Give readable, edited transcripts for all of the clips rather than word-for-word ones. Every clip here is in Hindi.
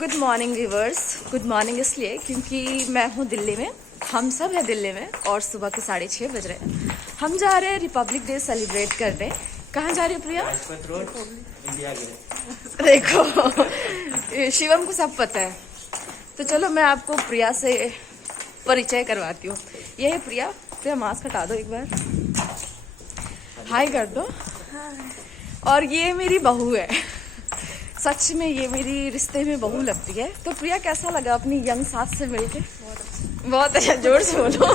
Good morning viewers. Good morning इसलिए क्योंकि मैं हूँ दिल्ली में, हम सब हैं दिल्ली में और सुबह के 6:30 बज रहे हैं। हम जा रहे हैं रिपब्लिक डे सेलिब्रेट करने। कहाँ जा रहे हैं प्रिया? India gate. देखो शिवम को सब पता है, तो चलो मैं आपको प्रिया से परिचय करवाती हूँ। ये है प्रिया। प्रिया मास्क हटा दो एक बार, हाय कर दो। और ये मेरी बहू है, सच में ये मेरी रिश्ते में बहू लगती है। तो प्रिया कैसा लगा अपनी यंग सास से मिलके? बहुत अच्छा, जोर से बोलो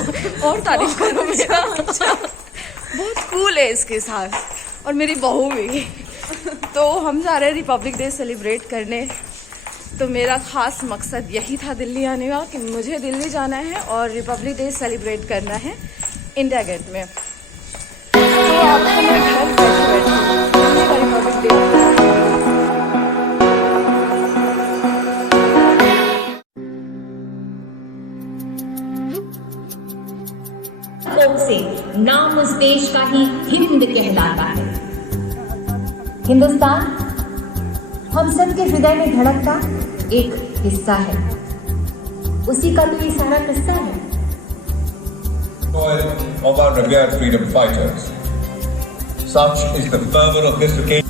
और तारीफ करो मेरा। बहुत कूल है इसके साथ और मेरी बहू भी। तो हम जा रहे हैं रिपब्लिक डे सेलिब्रेट करने। तो मेरा खास मकसद यही था दिल्ली आने का कि मुझे दिल्ली जाना है और रिपब्लिक डे सेलिब्रेट करना है इंडिया गेट में। तो आपको मैं घर बैठे दिल्ली का रिपब्लिक डे से नाम उस देश का ही हिंद कहलाता है। हिंदुस्तान हम सब के हृदय में धड़कता एक हिस्सा है, उसी का तो ये सारा किस्सा है। Of our revered freedom fighters. Such is the fervor of this occasion.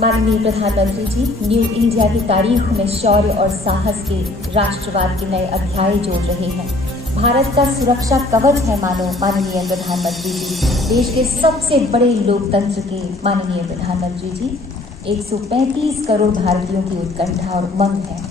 माननीय प्रधानमंत्री जी न्यू इंडिया की तारीख में शौर्य और साहस के राष्ट्रवाद के नए अध्याय जोड़ रहे हैं। भारत का सुरक्षा कवच है मानो माननीय प्रधानमंत्री जी, देश के सबसे बड़े लोकतंत्र के माननीय प्रधानमंत्री जी। 135 करोड़ भारतीयों की उत्कंठा और उमंग है।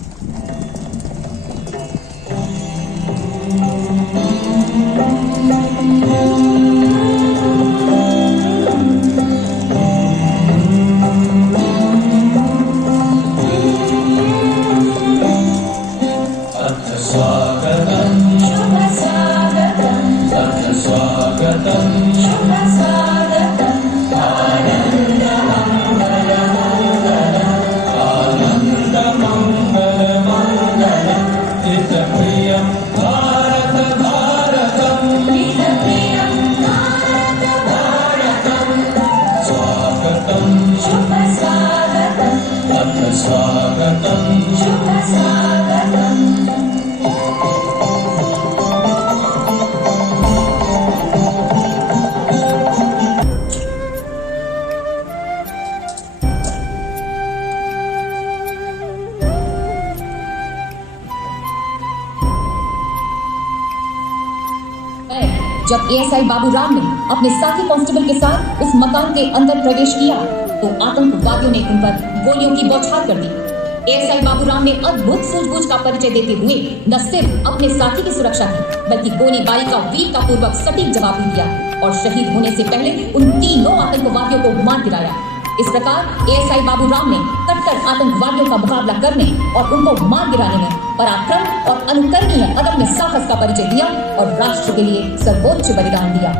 जब एएसआई बाबूराम ने अपने साथी कांस्टेबल के साथ उस मकान के अंदर प्रवेश किया तो आतंकवादियों ने उन पर गोलियों की बौछार कर दी। एएसआई बाबूराम ने अद्भुत सूझबूझ का परिचय देते हुए न सिर्फ अपने साथी की सुरक्षा की बल्कि गोलीबारी का वीरतापूर्वक सटीक जवाब भी दिया और शहीद होने से पहले उन तीनों आतंकवादियों को मार गिराया। इस प्रकार एएसआई बाबूराम ने कट्टर आतंकवादियों का मुकाबला करने और उनको मार गिराने में पराक्रम और अनुकरणीय अदम्य साहस का परिचय दिया और राष्ट्र के लिए सर्वोच्च बलिदान दिया।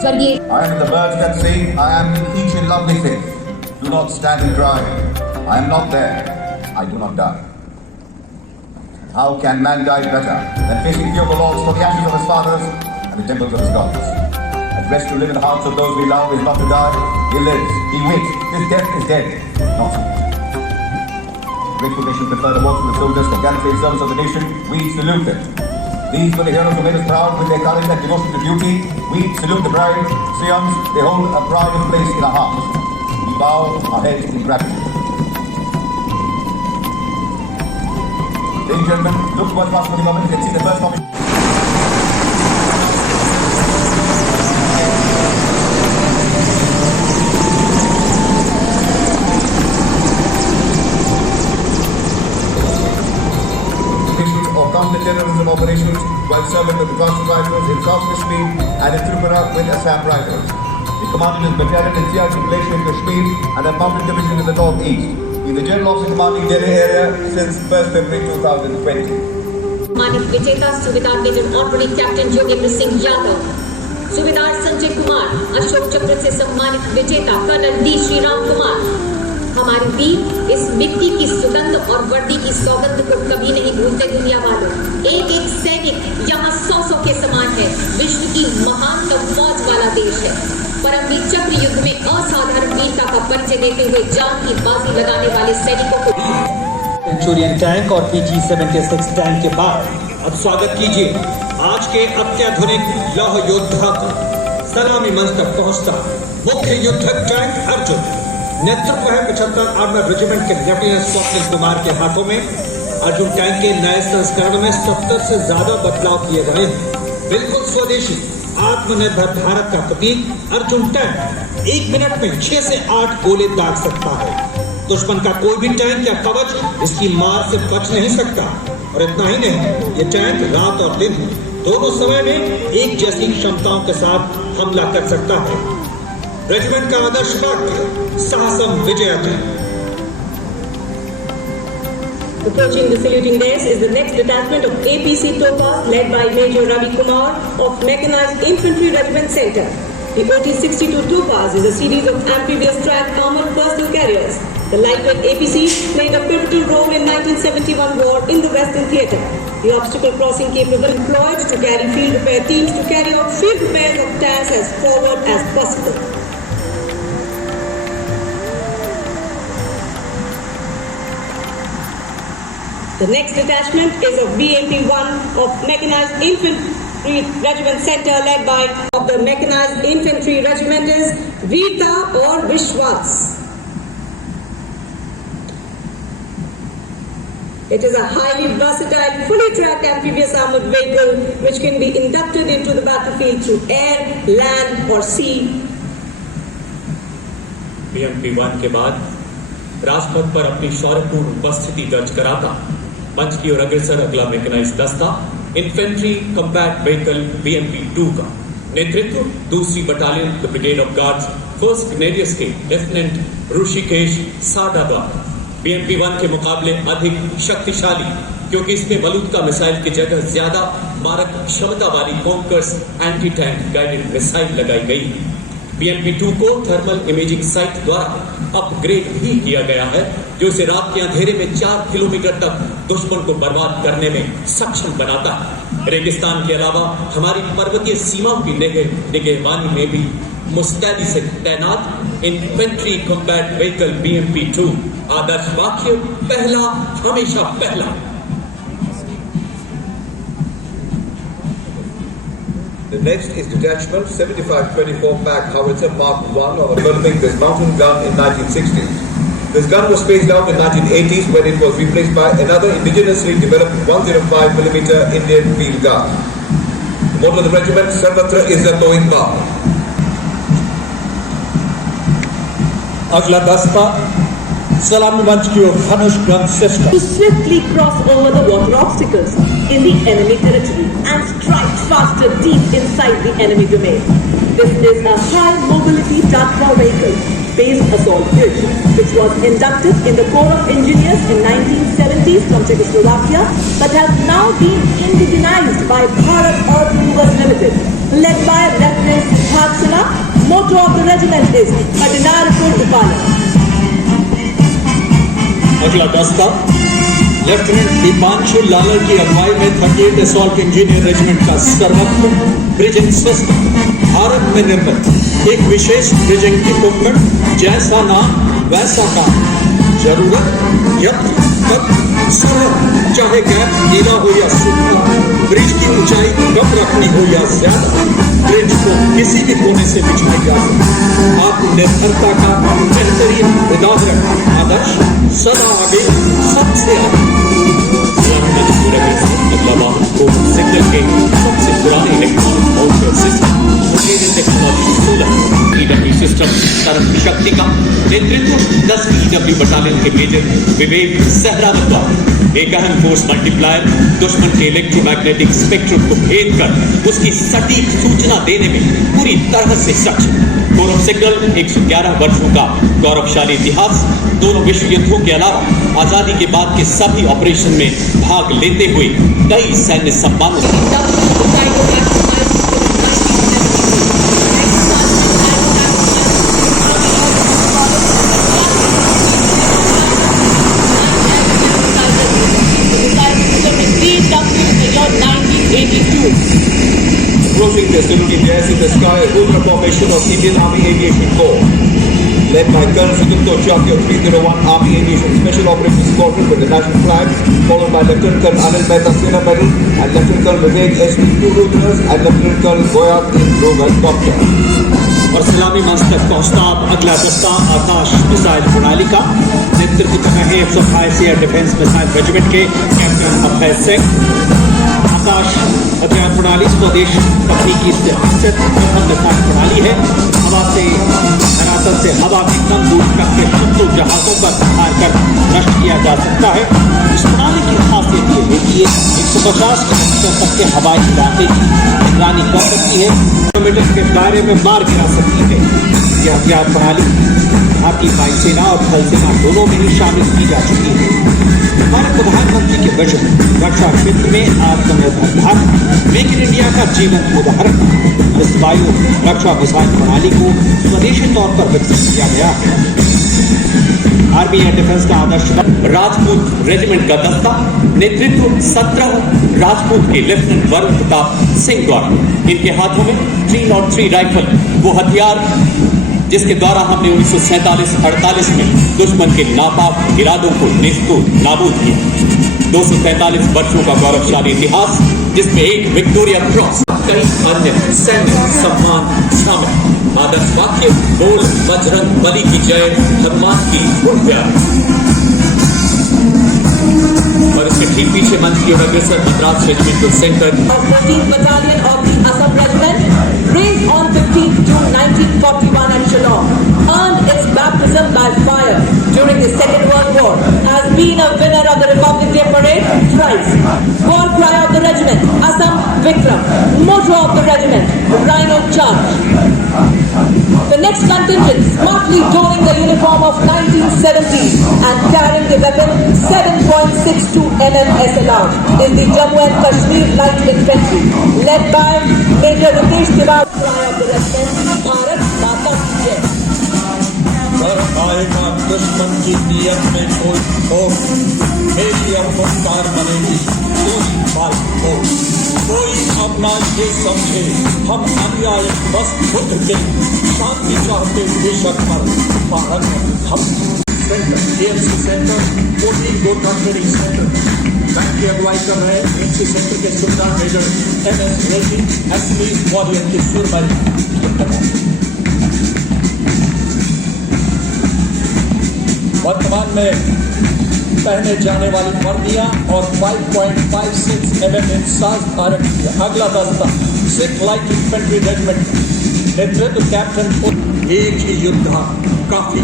स्वर्गीय I am the birds that sing, I am each in lovely things. Do not stand and cry. I am not there. I do not die. How can man die better than facing fearful odds for the ashes of his fathers and the temples of his gods? At rest to live in the hearts of those we love is not to die. He lives, he waits. His death is dead, not he. Grateful nation prefer the works of the soldiers for gallantry in service of the nation. We salute them. These were the heroes who made us proud with their courage and devotion to duty. We salute the bride, Siams. They hold a pride of place in our hearts. We bow our heads in gratitude. Ladies and gentlemen, look towards past for the moment. You can see the first copy. Counter-terrorism operations while serving with the Guards Rifles in South Kashmir and in Tripura with Assam Rifles. He commanded his battalion in Siachen Glacier in Kashmir and a mountain division in the northeast. He is the General Officer commanding Delhi area since 1st February 2020. मानिक विजेता Subedar major honorary captain Yogendra Singh Yadav, Subedar Sanjay Kumar, Ashok चक्र से सम्मानित विजेता कर्नल डी श्रीराम कुमार, हमारे वीर इस मिट्टी की सुगंध और वर्दी की सौगंध को कभी नहीं भूलते दुनिया वालों। एक एक सैनिक यहाँ 100 के समान इसे देखते हुए जान की बाजी लगाने वाले सैनिकों को सेंचुरियन टैंक और PG-76 टैंक के बाद अब स्वागत कीजिए आज के अत्याधुनिक लौह योद्धा का सलामी मंच तक पहुंचता मुख्य युद्धक टैंक अर्जुन। नेतृत्व है 75 आर्मर रेजिमेंट के लेफ्टिनेंट स्वप्निल कुमार के हाथों में। अर्जुन टैंक के नए संस्करण में 70 से ज्यादा बदलाव किए गए हैं। बिल्कुल स्वदेशी आत्मनिर्भर भारत का प्रतीक अर्जुन टैंक 1 मिनट में 6 से 8 गोले दाग सकता है। दुश्मन का कोई भी टैंक या कवच इसकी मार से बच नहीं सकता। और इतना ही नहीं, ये टैंक रात और दिन दोनों समय में एक जैसी क्षमताओं के साथ हमला कर सकता है। रेजिमेंट का आदर्श वाक्य साहसम विजयते। Approaching the saluting desk is the next detachment of APC Topaz led by Major Ravi Kumar of Mechanized Infantry Regiment Center. The OT-62 Topaz is a series of amphibious track armored personal carriers. The lightweight APC played a pivotal role in 1971 war in the Western Theatre. The obstacle crossing capable employed to carry field repair teams to carry out field repairs of tanks as forward as possible. The next detachment is of BMP-1 of Mechanized Infantry Regiment Center led by of the Mechanized Infantry Regiment is Veerta or Vishwas. It is a highly versatile, fully tracked amphibious armored vehicle which can be inducted into the battlefield through air, land or sea. BMP-1 के बाद राजपथ पर अपनी शौर्यपूर्ण उपस्थिति दर्ज कराता मंच की ओर अग्रसर अगला मैकेनाइज्ड दस्ता इन्फेंट्री कम्बैट व्हीकल BMP-2 का नेतृत्व दूसरी battalion the brigade of guards first grenadiers के लेफ्टिनेंट ऋषिकेश सादा द्वारा। BMP-1 के मुकाबले अधिक शक्तिशाली क्योंकि इसमें मलूका मिसाइल की जगह ज्यादा मारक क्षमता वाली conquers anti tank guided missile लगाई गई। BMP-2 को थर्मल इमेजिंग साइट द्वारा अपग्रेड भी किया गया है जो इसे रात के अंधेरे में 4 किलोमीटर तक दुश्मन को बर्बाद करने में सक्षम बनाता है। रेगिस्तान के अलावा हमारी पर्वतीय सीमाओं की निगहबानी में भी मुस्तैदी से तैनात इन्फेंट्री कॉम्बैट व्हीकल BMP-2 आदर्श वाक्य पहला हमेशा पहला। The next is detachment 7524 Pack Howitzer Mark 1 of developing this mountain gun in 1960s. This gun was phased out in 1980s when it was replaced by another indigenously developed 105mm Indian field gun. The model of the regiment, Sarvatra Izzat Iqbal. अगला दस्ता सलामी मंच की ओर Dhanush gun system. To swiftly cross over the water obstacles in the enemy territory and strike faster deep inside the enemy domain. This is a high mobility Tatva vehicle based assault bridge which was inducted in the Corps of Engineers in 1970s from Czechoslovakia but has now been indigenized by Bharat Earth Movers Limited led by Lieutenant Siddharth Sinha. Motto of the regiment is Adinarpur Upala. अगला दस्ता लेफ्टिनेंट दीपांशु लालर की अगुवाई में 38 असॉल्ट इंजीनियर रेजिमेंट का सर्वोत्तम ब्रिजिंग सिस्टम भारत में निर्मित एक विशेष ब्रिजिंग इक्विपमेंट जैसा नाम वैसा काम। जरूरत यत्र तत्र सरल, चाहे गैप गीला हो या सूखा, ब्रिज की ऊंचाई कम रखनी हो या ज्यादा, ब्रिज को किसी भी कोने से बिछाई जा सकती। आत्मनिर्भरता का बेहतरीन उदाहरण आदर्श सदा आगे सबसे आगे। सिग्नल के सबसे पुराने electronic mounter system technology 16 EW system तरफ शक्ति का नेतृत्व 10 EW बटालियन के मेजर विवेक सहरावत द्वारा। एक अहम फोर्स मल्टीप्लायर दुश्मन के इलेक्ट्रोमैग्नेटिक स्पेक्ट्रम को भेद कर उसकी सटीक सूचना देने में पूरी तरह से सक्षम। कोर सिग्नल 111 वर्षों का गौरवशाली इतिहास, दोनों विश्व युद्धों के अलावा आजादी के बाद के सभी ऑपरेशन में भाग लेते हुए कई सैन्य सम्मानों Approaching the saluting desk in the sky, ultra formation of Indian Army Aviation Corps. led by Colonel Sudipto Chakya, 301 Army Aviation Special Operations Squadron with the national flag, followed by Lieutenant Colonel Anil Mehta Sena Medal and Lieutenant Colonel Vivek SV 2 Rudras and Lieutenant Colonel Goyat in Rogue Helicopter. और सलामी मंच तक पहुंचता अगला दस्ता आकाश मिसाइल प्रणाली का नेतृत्व कर रहे 128 एयर डिफेंस मिसाइल रेजिमेंट के कैप्टन अभय सिंह। आकाश हथियार प्रणाली स्वदेश तकनीकी से विकसित प्रथम मिसाइल प्रणाली है। हवा से धरातल से हवा में कम दूर तक के शत्रु जहाजों पर प्रहार कर नष्ट किया जा सकता है। इस प्रणाली की खासियत ये है कि ये 150 किलोमीटर तक के हवाई इलाके की निगरानी कर सकती है, किलोमीटर के दायरे में मार गिरा सकती है। यह हथियार प्रणाली भारतीय वायुसेना और थल सेना दोनों में ही शामिल की जा चुकी है। हमारे प्रधानमंत्री के विजन रक्षा क्षेत्र में आत्मनिर्भर भारत मेक इन इंडिया का जीवंत उदाहरण इस वायु रक्षा मिसाइल प्रणाली को स्वदेशी तौर पर विकसित किया गया है। आर्मी एयर डिफेंस का आदर्श राजपूत रेजिमेंट का दस्ता नेतृत्व 17 राजपूत के लेफ्टिनेंट वरुण प्रताप सिंह द्वारा। इनके हाथों में 303 राइफल, वो हथियार जिसके द्वारा हमने 1947-48 में दुश्मन के नापाक इरादों को नेस्तो नाबूद किया। 243 वर्षों का गौरवशाली इतिहास जिसमें एक विक्टोरिया क्रॉस, कई अन्य सैन्य सम्मान शामिल। आदर्श वाक्य बोल बजरंग बली की जय, हनुमान की गुण प्यार। और इसके ठीक पीछे मंच की ओर अग्रसर Madras regimental centre of 14th Battalion of the Assam Regiment, raised on 15th June 1941 at Shillong, earned its baptism by fire during the Second World War, has been a winner of the Republic Day Parade thrice. War cry of the regiment, Assam Vikram. Motto of the regiment, Rhino Charge. The next contingent, smartly donning the uniform of 1970s and carrying the weapon 7.62 mm SLR, is the Jammu and Kashmir Light Infantry, led by Major Ritesh Tiwari. Cry of the regiment, Bharat Mata Ki Jai. कर आएगा दुश्मन की नियत में कोई खोट, मेरी अब मुख्तार बनेगी कोई बात हो। कोई अपना ये समझे हम अन्याय बस खुद के, शांति चाहते बेशक पर भारत हम। Centre KMC centre 14 Gorkha training centre band की अगुवाई कर रहे KMC सेंटर के सुबेदार major MS Reddy, SP warrior के सुरमई। वर्तमान में पहने जाने वाली वर्दियां और 5.56 mm इंसास धारक अगला दस्ता सिख लाइट इन्फेंट्री रेजिमेंट नेतृत्व कैप्टन। एक ही योद्धा काफी,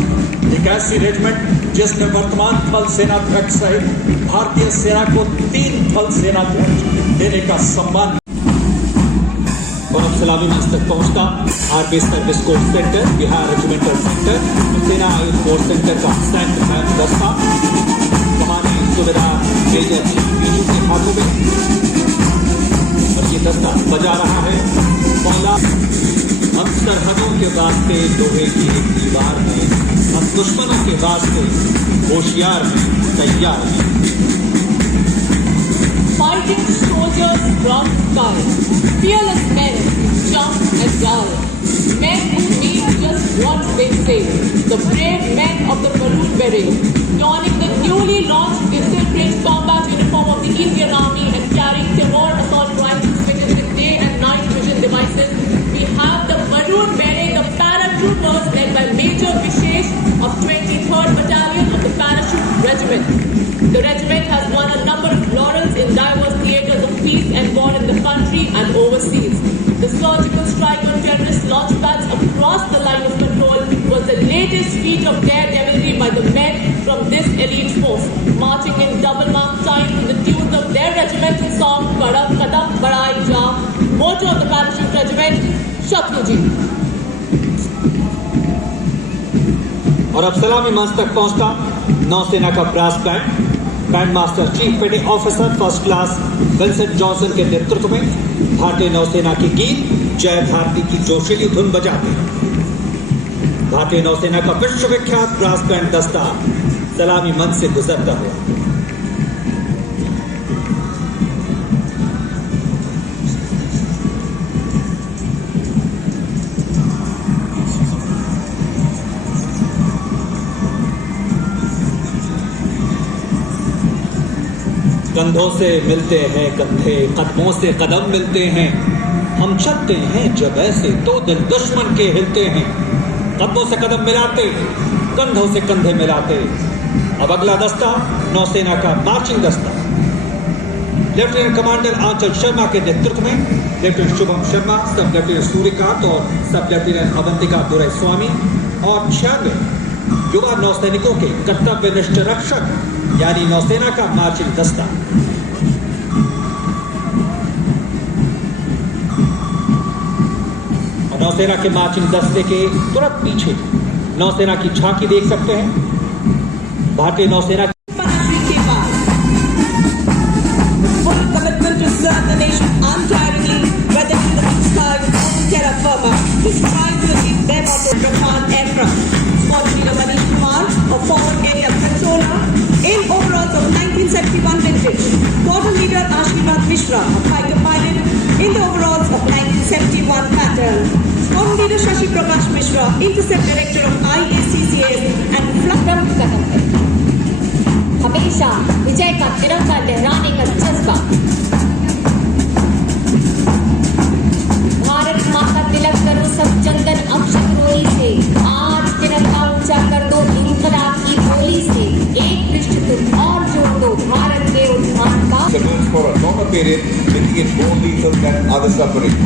एक ऐसी रेजिमेंट जिसने वर्तमान थल सेनाध्यक्ष सहित भारतीय सेना को 3 थल सेनाध्यक्ष देने का सम्मान। और अब सलामी मंच तक पहुंचता army service corps centre, Bihar regimental centre, सेना आयुध कोर सेंटर का सैन्य मैन दस्ता, वहां सुबेदार मेजर बीजू के हाथों में। और ये दस्ता बजा रहा है पहला। हम सरहदों के वास्ते लोहे की एक दीवार में, हम दुश्मनों के वास्ते होशियार में तैयार हैं। Fighting soldiers from sky, fearless men who jump and die, men who mean just what they say, the brave men of the Maroon Beret, donning the newly launched Missile Range Combat Uniform of the Indian Army and carrying Timor assault rifles fitted with day and night vision devices. We have the Maroon Beret, the paratroopers led by Major Vishesh of 23rd Battalion of the Parachute Regiment. The regiment has won a number of laurels in diverse theatres of peace and war in the country and overseas. The surgical strike on terrorist launch pads across the line of control was the latest feat of daredevilry by the men from this elite force, marching in double mark time to the tunes of their regimental song Kadam Kadam Badai Ja, motto of the Parachute Regiment, Shatruji. और अब सलामी मंच तक पहुंचता नौसेना का brass band, band master chief petty officer first class Wilson Johnson के नेतृत्व में भारतीय नौसेना की गीत जय भारती की जोशीली धुन बजाते भारतीय नौसेना का विश्वविख्यात ब्रास बैंड दस्ता सलामी मंच से गुजरता हुआ। कंधों से मिलते हैं कंधे, कदमों से कदम मिलते हैं, हम चलते हैं जब ऐसे तो दिल दुश्मन के हिलते हैं। कदमों से कदम मिलाते, कंधों से कंधे मिलाते। अब अगला दस्ता नौसेना का मार्चिंग दस्ता लेफ्टिनेंट कमांडर आंचल शर्मा के नेतृत्व में लेफ्टिनेंट शुभम शर्मा, सब लेफ्टिनेंट सूर्यकांत और सब लेफ्टिनेंट अवंतिका दुराईस्वामी और 96 युवा नौसैनिकों के कर्तव्यनिष्ठ रक्षक यानी नौसेना का मार्चिंग दस्ता। और नौसेना के मार्चिंग दस्ते के तुरंत पीछे नौसेना की झांकी देख सकते हैं। भारतीय नौसेना commitment to serve the nation untiringly, whether to the sky or to terra firma, to strive to achieve their motto, Rafale aircraft. Squadron leader Manish Kumar, a former area controller, in overalls of 1971 vintage. Squadron leader Ashwini Mishra, a fighter pilot, in the overalls of 1971 pattern. Squadron leader Shashi Prakash Mishra, intercept director of IACCS and प्रमुख कदम है हमेशा विजय का तिरंगा लहराने का जज्बा। भारत माँ का तिलक करो सब जंगल अक्षत रोई से, आज तिरंगा ऊंचा कर दो इंकलाब की गोली से। एक पृष्ठ तुम और जोड़ दो भारत के उत्थान का। Saloons for a longer period, making it more lethal than other submarines.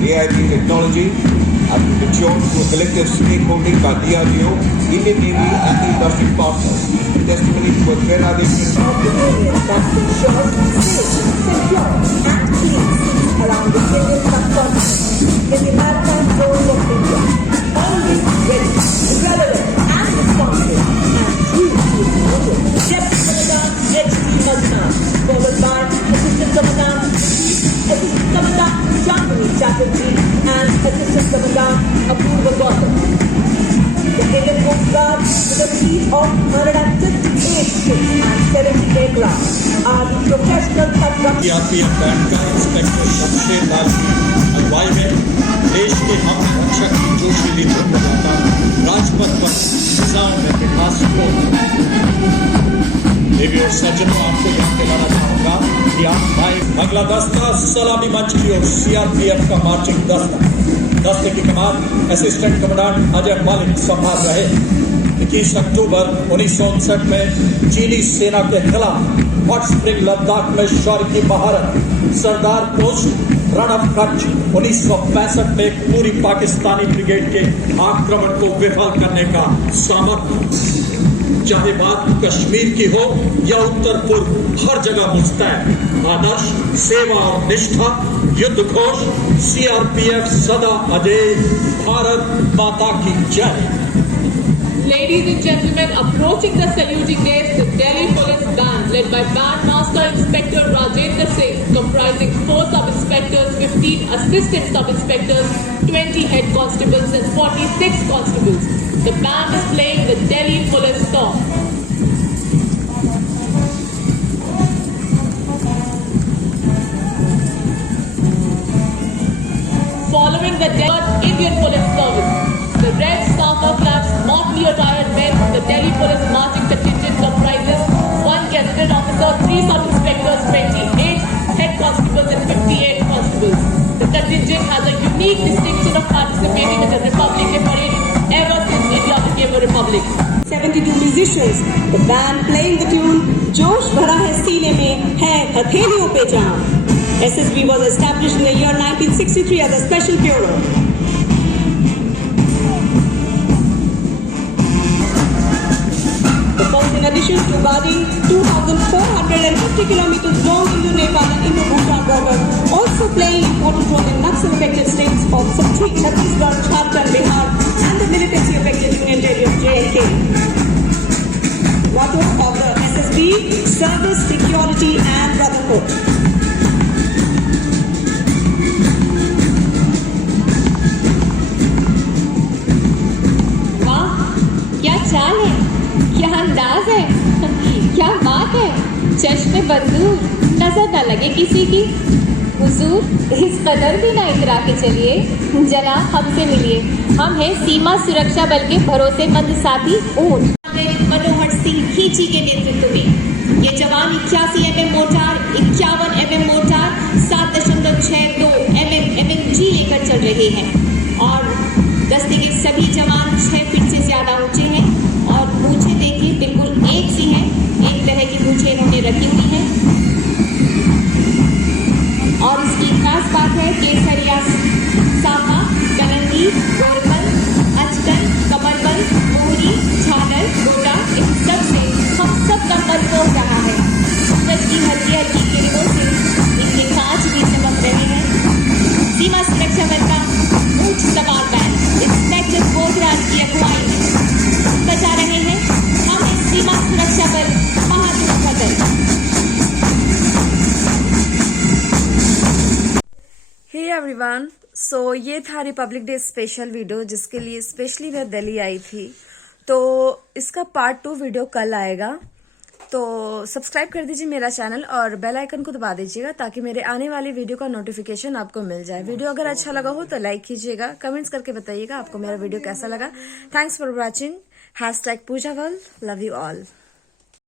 The AIP technology has been matured through a collective stakeholding by DRDO, Indian Navy and the industry partners. Testimony to a well-articulated of the Union that ensures safe, secure and clean around the Indian subcontinent in the maritime zone of India. Always ready, relevant and responsive and true to its motto. Deputy Commandant H.C. Mazna, followed by Assistant Commandant Assistant Commandant Shantanu Chatterjee and Assistant Commandant Apurva Gautam. The Indian Coast Guard, with a fleet of 158 ships and 70 aircraft, are the professional construction. CRPF band का इंस्पेक्टर शमशेर लाल की अगुवाई में देश के हम रक्षक की जोशीली धुन बजाता राजपथ पर फिजाओं में विकास को। देवी और सज्जनों, आपको याद दिलाना चाहूंगा कि आप भाई अगला दस्ता सलामी मंच की ओर सीआरपीएफ का मार्चिंग दस्ता। दस्ते की कमान असिस्टेंट कमांडेंट अजय मलिक संभाल रहे। 21 अक्टूबर 1959 में चीनी सेना के खिलाफ हॉट स्प्रिंग लद्दाख में शौर्य की महारत, सरदार पोस्ट, रण ऑफ कच्छ 1965 में पूरी पाकिस्तानी ब्रिगेड के आक्रमण को विफल करने का सामर्थ्य। चाहे बात कश्मीर की हो या उत्तर पूर्व, हर जगह मुस्तैद आदर्श, सेवा और निष्ठा, युद्ध घोष, सीआरपीएफ सदा अजय, भारत माता की जय। Ladies and gentlemen, approaching the saluting days, the Delhi Police Band, led by Band Master Inspector Rajendra Singh, comprising 4 sub-inspectors, 15 assistant sub-inspectors, 20 head constables and 46 constables. The band is playing the Delhi Police song. Following the Indian Police Service, the red scarf-clad, smartly attired men, the Delhi Police marching contingent comprises 1 gazetted officer, 3 sub-inspectors, 28 head constables and 58 constables. The contingent has a unique distinction of participating in the Republic Day parade ever since India became a republic. 72 musicians, the band playing the tune जोश भरा है सीने में है हथेलियों पे जान. SSB was established in the year 1963 as a special bureau. The force, in addition to guarding 2,450 kilometers long Indo-Nepal and Indo-Bhutan border, also playing important role in Naxal-affected states of Chhattisgarh, Jharkhand, Bihar, and the militancy-affected Union Territory of J&K. Motto of the SSB: Service, Security, and Brotherhood. चाल है, क्या अंदाज है, क्या बात है, चश्मे बंदूर, नजर न लगे किसी की। हुजूर इस कदर भी ना इतरा के चलिए, जरा हमसे मिलिए, हम हैं सीमा सुरक्षा बल के भरोसेमंद साथी ऊंट। मनोहर सिंह खींची के नेतृत्व में ये जवानी 81 mm mortar, 51 mm mortar, 7.62 mm MMG लेकर चल रहे हैं और दस्ते के सभी जवान 6 फीट से ज्यादा ऊंचे हैं और मूंछें देखिए बिल्कुल एक सी हैं, एक तरह की मूंछें इन्होंने रखी हुई हैं। और इसकी खास बात है केसरिया साफा, कलंगी, गोरबल, अचकन, कमरबल, मोहरी, झालर, गोटा, इन सब से हम सब का मन मोह रहा है। सूरज की हल्की हल्की किरणों से इनके कांच भी चमक रहे हैं। सीमा सुरक्षा बल का ऊंच सवार बैंड इंस्पेक्टर बोधराज की अगुवाई में बजा रहे हैं हम इस सीमा सुरक्षा बल महादूत दल। हे एवरीवन, सो ये था रिपब्लिक डे स्पेशल वीडियो जिसके लिए स्पेशली मैं दिल्ली आई थी। तो इसका पार्ट 2 वीडियो कल आएगा, तो सब्सक्राइब कर दीजिए मेरा चैनल और बेल आइकन को दबा दीजिएगा ताकि मेरे आने वाली वीडियो का नोटिफिकेशन आपको मिल जाए। वीडियो अगर अच्छा लगा हो तो लाइक कीजिएगा, कमेंट्स करके बताइएगा आपको मेरा वीडियो कैसा लगा। Thanks for watching. #Pooja world, love you all.